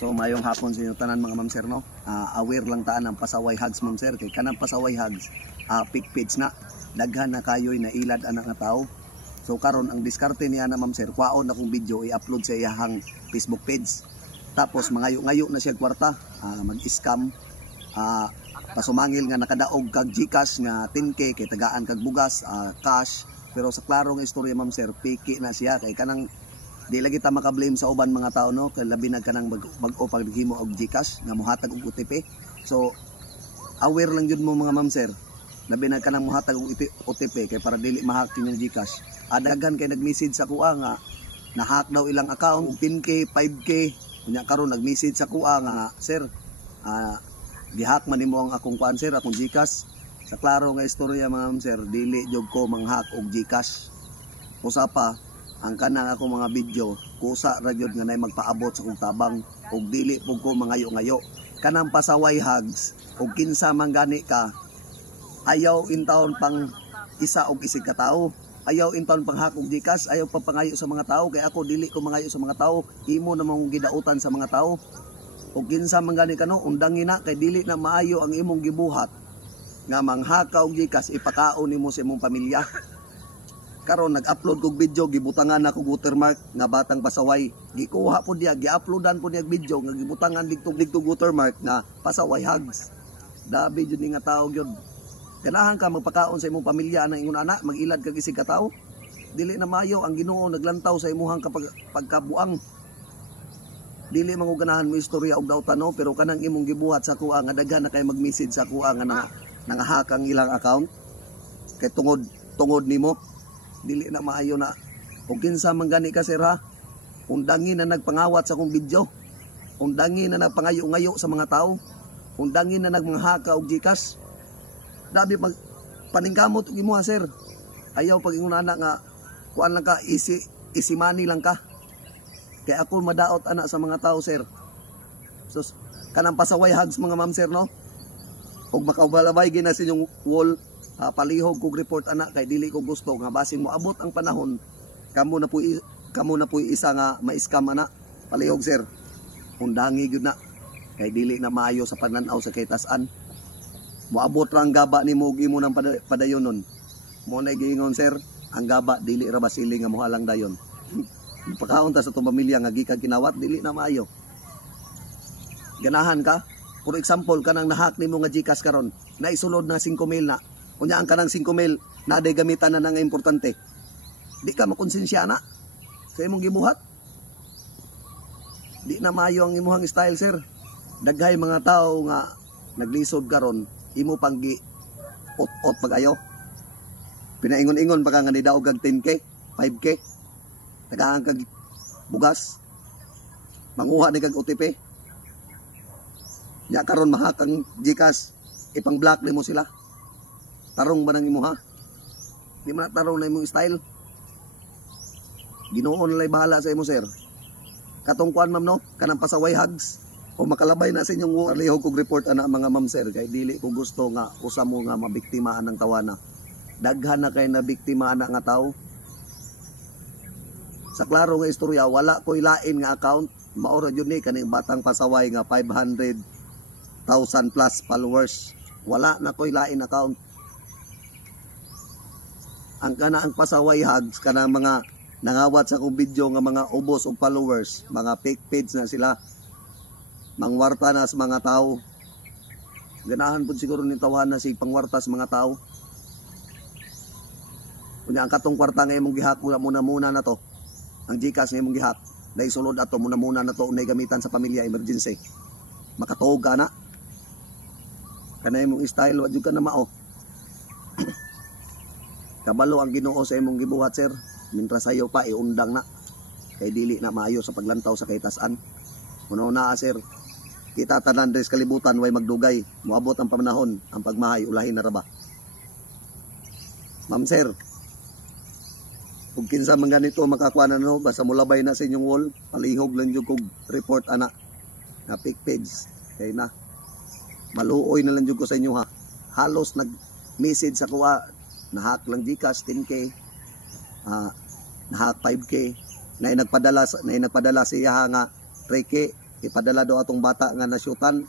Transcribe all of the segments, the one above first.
So mayong hapon sa inyo tanan mga ma'am sir no. Aware lang taan ang pasaway hugs ma'am sir kay kanang pasaway hugs pick page na daghan na kayoy na ilad anak nga tao. So karon ang diskarte niya na ma'am sir, kwaon akong video i-upload sa iyang Facebook page. Tapos mangayo-ngayo na siya kwarta, mag-scam. Pasumangil nga nakadaog kag GCash nga 10k kay tagaan kag bugas, cash. Pero sa klaro nga istorya ma'am sir, piki na siya kay kanang di lagi ta maka-blame sa uban mga tao no, kay labi na kanang bag-o paghimo og GCash nga mohatag og OTP. So aware lang jud mo mga ma'am sir, labi na kanang mohatag og OTP kay para dili ma-hack yung GCash. Daghan kay nag-message sa kuha nga na-hack daw ilang account 10k, 5k. Kunya karon nag-message sa kuha nga sir, gihack man nimo ang akong kuan sir, akong GCash. Sa klaro nga istorya mga ma'am sir, dili jud ko manghack og GCash. Usa pa ang kanang ako mga video, kusa ra gyud nga nay magpaabot sa kong tabang ug dili pug ko mangayo-ngayo. Kanang pasaway hugs ug kinsa man gani ka, ayaw intawon pang isa og isig ka tawo. Ayaw intawon pang hack og GCash, ayaw pa pangayo sa mga tawo kay ako dili ko mangayo sa mga tawo. Imo na mong gidautan sa mga tawo. Ug kinsa man gani kano, undangin na kay dili na maayo ang imong gibuhat nga manghaka og GCash ipakaon nimo sa imong pamilya. Karon nag-upload kog video, gibutangan ako watermark nga batang pasaway. Gikuha po diya, gi-uploadan po diya video nga gibutangan digtog watermark nga pasaway hugs. Dabi jud ni nga tawo gyud. Ganahan ka magpakaon sa imong pamilya nang ingon anak, mag-ilad kag isig ka tawo. Dili na mayo ang Ginoo naglantaw sa imuhang pagkabuang. Dili man ko ganahan mo istorya og dawtan no, pero kanang imong gibuhat sa kuha nga daghan na kay mag-message sa kuha nga nangahak ang ilang account kay tungod nimo. Dili na maayo na. Kung kinsa man gani ka sir ha, undangin na nagpangawat sa akong video, undangin na nagpangayo-ngayo sa mga tao, undangin na nagmanghaka og GCash. Dabi pag paningkamot og imo sir. Ayaw pag ingon ana nga kuan lang ka, easy money lang ka. Kay ako madaot ana sa mga tao sir. So kanang pasaway hugs mga ma'am sir no. Ug makaubalabay gina sa inyong wall, palihog kog report anak kay dili ko gusto nga basin mo abot ang panahon kamo na po isa nga ma-scam ana. Palihog sir, undangi gyud na kay dili na maayo sa pananaw sa kaytas-an. Moabot ra ang gaba nimo ug imo nang padayonon. Mo na giingon sir, ang gaba dili ra basili nga mohalang dayon. Pagkaon ta sa tong pamilya nga gikan kinawat dili na maayo. Ganahan ka, for example kanang nahack nimo nga GCash karon, naisulod na 5,000 na. Kunya ang kanang 5,000 na day gamitan na nga importante. Di ka makonsensya na sa imong gibuhat. Di na maayo ang imuhang style sir. Daghay mga tao nga naglisod karon, imo pang gi ot pag-ayo. Pinaingon-ingon pa ka nga nidaog kag 10k, 5k. Tagaan kag bugas. Manguha ni kag OTP. Ya karon mahak ang GCash, ipang-block nimo sila. Tarong ba nang imo ha? Di man tarong na imong style. Ginoo na lay bahala sa imo sir. Katong kuan ma'am no, kanang pasaway hugs o makalabay na sa inyong palihog kog report ana mga ma'am sir kay dili ko gusto nga usa mo nga mabiktimaan ng tawana. Daghan na kay na biktima ana nga tawo. Sa klaro nga istorya, wala ko'y lain nga account. Maura jud ni kaning batang pasaway nga 500,000 plus followers. Wala na ko'y lain account. Ang kanaang pasaway hugs kanang mga nangawat sa akong video nga mga ubos og followers, mga fake page na sila. Mangwarta na sa mga tao. Ganahan pud siguro ni tawahan na si pangwarta sa mga tao. Kunya ang katong kwarta nga imong gihak muna na to. Ang GCash nga imong gihak, dai sulod ato muna na to unay gamitan sa pamilya emergency. Makatuog ka na. Kana imong style wa jud ka na mao. Kabalo ang Ginoo sa imong gibuhat sir, mintras sayo pa iundang na. Kay dili na maayo sa paglantaw sa kaytas-an. Una sir, kita tanan sa kalibutan way magdugay, moabot ang pamanahon, ang pagmahay ulahin na ra ba. Ma'am sir, kung kinsa man ganito makakuha na no, basta mulabay na sa inyong wall, palihog lang jud kog report ana nga fake page. Kay na maluoy na lang jud ko sa inyo ha. Halos nag-message sa kuha, nahack lang GCash 10k, nahack 5k, na nagpadala siya nga 3k, ipadala daw atong bata nga nasyutan.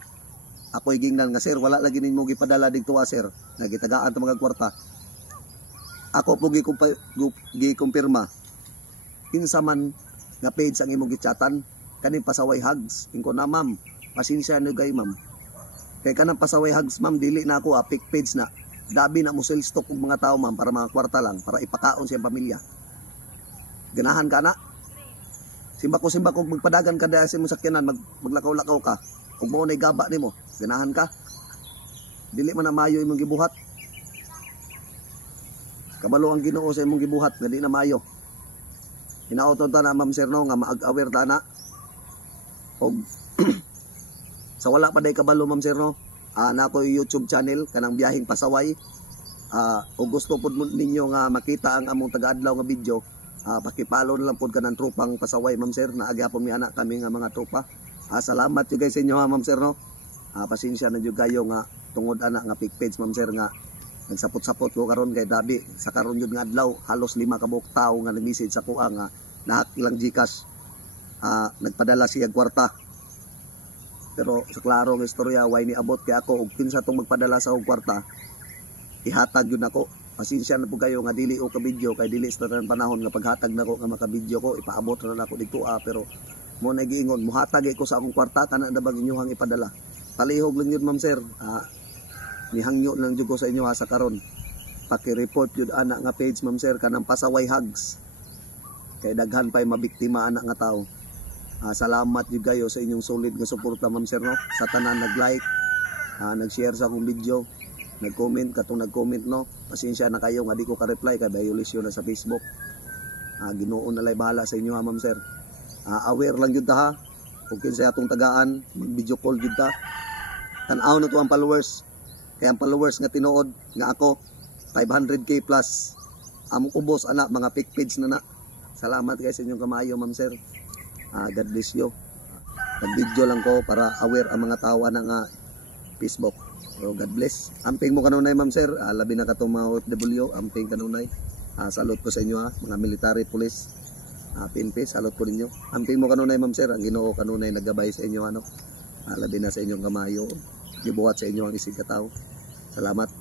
Ako gingnan nga, sir, wala lagi ninyo gipadala dito sir, nagitagaan ta mga kwarta. Ako po gikumpirma, kinsa man nga page ang imong gichatan, kaning pasaway hugs. Ingko na ma'am, pasensya nyo gay ma'am. Kay kanang pasaway hugs ma'am, dili na ako pick page na. Dabi na mo sell stock ng mga tao ma'am, para mga kwarta lang, para ipakaon siyang pamilya. Ganahan ka na. Simba ko magpadagan ka dahil sa mong sakyanan, maglakaw-lakaw ka. Kung mo na gaba ni mo, ganahan ka. Dili man na mayo imong gibuhat. Kabalo ang Ginoo sa imong gibuhat, nga di na mayo. Hinauton ta na ma'am sir no, nga maag-aware ta na. O, sa wala pa day kabalo ma'am sir no, na ako YouTube channel, kanang biyahing pasaway. O gusto po ninyo nga makita ang among taga-adlaw nga video, pakipalo na lang po ka ng trupang pasaway ma'am sir, na agyapon mi anak kami nga mga tropa. Salamat yung guys sa inyo ma'am sir no. Pasensya na yung kayo nga tungod anak nga pick page ma'am sir nga nagsapot-sapot ko karon kay dabi sa karon yun nga adlaw halos 5 ka buok tawo nga nag-message sa kuha nga nahack lang Gcash, nagpadala siya kwarta. Pero sa klaro nga istorya way ni abot kay ako ug kinsa tong magpadala sa og kwarta ihatag yun ako. Pasensya na po kayo nga dili o ka video kay dili sa panahon nga paghatag nako nga maka video ko ipaabot na nako dito pero mo na giingon muhatag ko sa akong kwarta kana na bang inyong ipadala. Palihog lang yun ma'am sir, nihangyo lang jud ko sa inyo sa karon. Paki-report yun anak nga page ma'am sir kanang pasaway hugs. Kay daghan pay mabiktima anak nga tao. Salamat jud kayo sa inyong solid nga suporta ma'am sir no. Sa tanan nag-like, nag-share sa akong video, nag-comment katong nag-comment no. Pasensya na kayo nga di ko ka-reply kay violation na sa Facebook. Ginoo na lay bahala sa inyo ma'am sir. Aware lang jud ta ha. Kung kinsa atong tagaan, mag-video call jud ta. Tan-aw na to ang followers. Kaya ang followers nga tinuod nga ako 500k plus. Among ubos anak mga pick page na. Salamat guys sa inyong kamayo ma'am sir. God bless you. Nag-video lang ko para aware ang mga tao na nga Facebook. So God bless. Amping mo kanunay ma'am sir. Labi na katong mga OFW, amping kanunay. Salute ko sa inyo ha, mga military police. PNP, salute po ninyo. Amping mo kanunay ma'am sir, ang Ginoo kanunay naggabay sa inyo ano. Labi na sa inyong kamayo. Gibuhat sa inyo ang isig katao. Salamat.